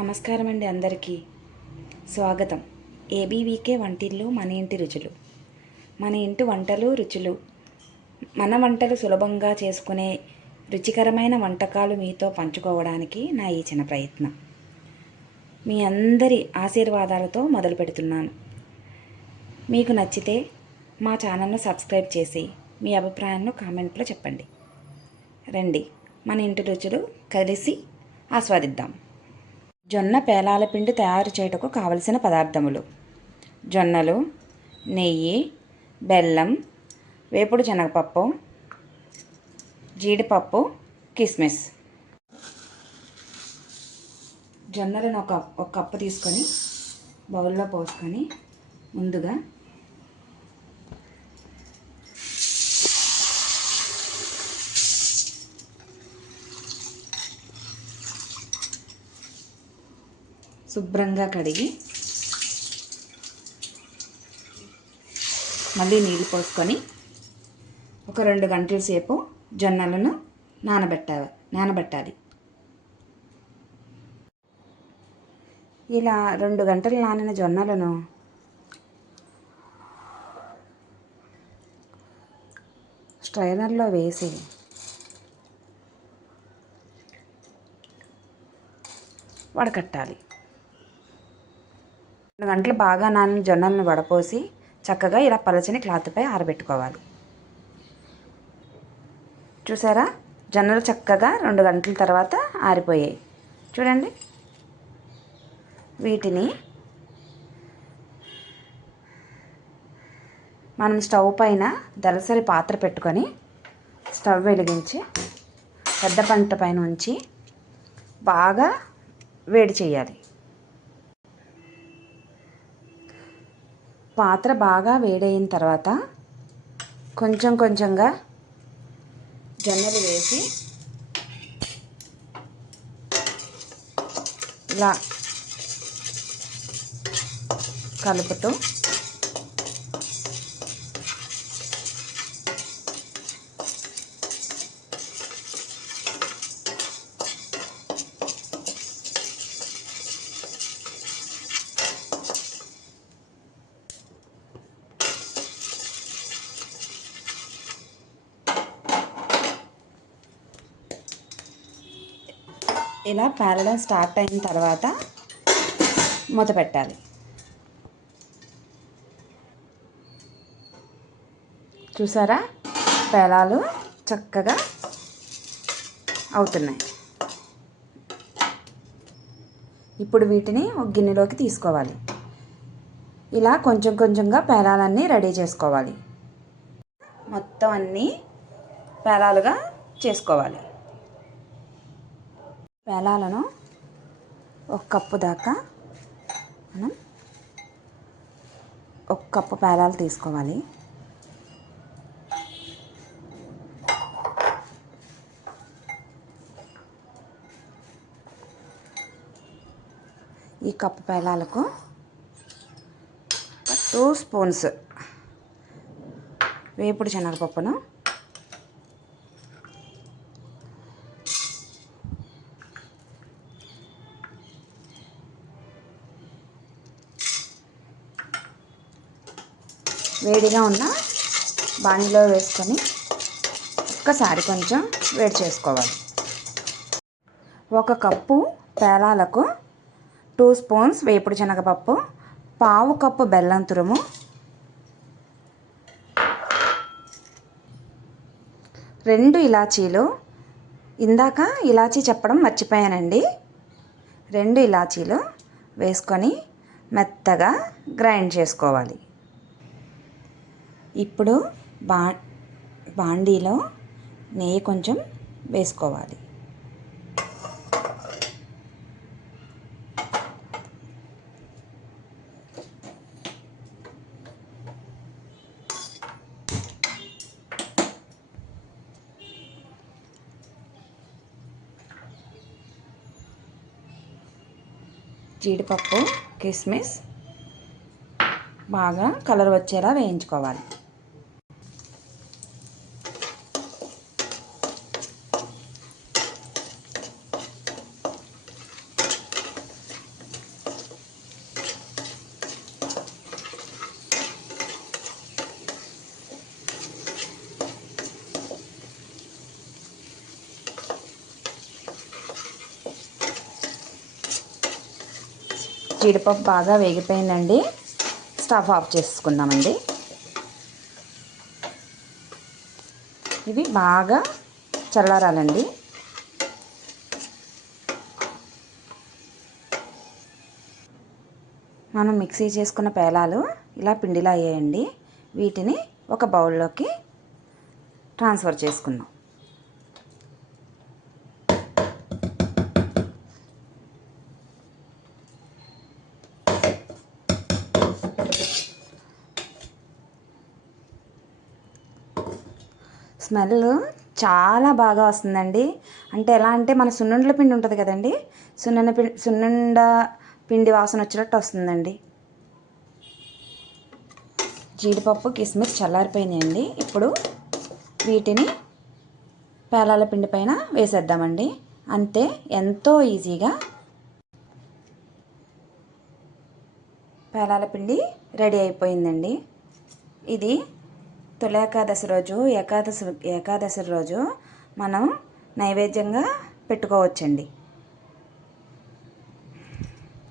నమస్కారం అండి అందరికీ స్వాగతం. ఏబీవీకే వంటిల్లు మన ఇంటి రుచులు. మన ఇంటి వంటలు రుచులు, మన వంటలు సులభంగా చేసుకునే రుచికరమైన వంటకాలు మీతో పంచుకోవడానికి నా ఈ చిన్న ప్రయత్నం. మీ అందరి ఆశీర్వాదాలతో మొదలు పెడుతున్నాను. మీకు నచ్చితే మా ఛానల్ను సబ్స్క్రైబ్ చేసి మీ అభిప్రాయాలను కామెంట్లో చెప్పండి. రండి, మన ఇంటి రుచులు కలిసి ఆస్వాదిద్దాం. జొన్న పేలాల పిండి తయారు చేయుటకు కావలసిన పదార్థములు: జొన్నలు, నెయ్యి, బెల్లం, వేపుడు శనగపప్పు, జీడిపప్పు, కిస్మిస్. జొన్నలను ఒక కప్పు తీసుకొని బౌల్లో పోసుకొని ముందుగా శుభ్రంగా కడిగి మళ్ళీ నీళ్ళు పోసుకొని ఒక 2 గంటల సేపు జొన్నలను నానబెట్టాలి. ఇలా 2 గంటలు నానిన జొన్నలను స్ట్రైనర్లో వేసి వడకట్టాలి. 2 గంటలు బాగా నానిన జొన్నలను వడపోసి చక్కగా ఇలా పలచని క్లాత్పై ఆరబెట్టుకోవాలి. చూసారా, జొన్నలు చక్కగా 2 గంటల తర్వాత ఆరిపోయాయి. చూడండి, వీటిని మనం స్టవ్ పైన దలసరి పాత్ర పెట్టుకొని స్టవ్ వెలిగించి పెద్ద పంట పైన ఉంచి బాగా వేడి చేయాలి. పాత్ర బాగా వేడైన తర్వాత కొంచెం కొంచెంగా జొన్నలు వేసి ఇలా కలుపుతూ ఇలా పేలడం స్టార్ట్ అయిన తర్వాత మూత పెట్టాలి. చూసారా, పేలాలు చక్కగా అవుతున్నాయి. ఇప్పుడు వీటిని ఒక గిన్నెలోకి తీసుకోవాలి. ఇలా కొంచెం కొంచెంగా పేలాలన్నీ రెడీ చేసుకోవాలి. మొత్తం అన్నీ పేలాలుగా చేసుకోవాలి. పేలాలను 1 కప్పు దాకా మనం 1 కప్పు పేలాలు తీసుకోవాలి. ఈ కప్పు పేలాలకు 2 స్పూన్స్ వేపుడు శనగపప్పును, వేడిగా ఉన్న బాణీలో వేసుకొని ఒక్కసారి కొంచెం వేడి చేసుకోవాలి. 1 కప్పు పేలాలకు 2 స్పూన్స్ వేపుడు శనగపప్పు, 1/2 కప్పు బెల్లం తురుము, 2 ఇలాచీలు. ఇందాక ఇలాచీ చెప్పడం మర్చిపోయానండి. 2 ఇలాచీలు వేసుకొని మెత్తగా గ్రైండ్ చేసుకోవాలి. ఇప్పుడు బాండీలో నెయ్యి కొంచెం వేసుకోవాలి. జీడిపప్పు, కిస్మిస్ బాగా కలర్ వచ్చేలా వేయించుకోవాలి. జీడిపప్పు బాగా వేగిపోయిందండి. స్టవ్ ఆఫ్ చేసుకుందామండి. ఇవి బాగా చల్లారాలండి. మనం మిక్సీ చేసుకున్న పేలాలు ఇలా పిండిలా అయ్యాయండి. వీటిని ఒక బౌల్లోకి ట్రాన్స్ఫర్ చేసుకుందాం. స్మెల్ చాలా బాగా వస్తుందండి. అంటే ఎలా అంటే మన సున్నుండల పిండి ఉంటుంది కదండి, సున్నుండ పిండి వాసన వచ్చినట్టు వస్తుందండి. జీడిపప్పు కిస్మిస్ చల్లారిపోయినాయండి. ఇప్పుడు వీటిని పేలాల పిండి పైన వేసేద్దామండి. అంతే, ఎంతో ఈజీగా పేలాల పిండి రెడీ అయిపోయిందండి. ఇది తొలి ఏకాదశి రోజు మనం నైవేద్యంగా పెట్టుకోవచ్చండి.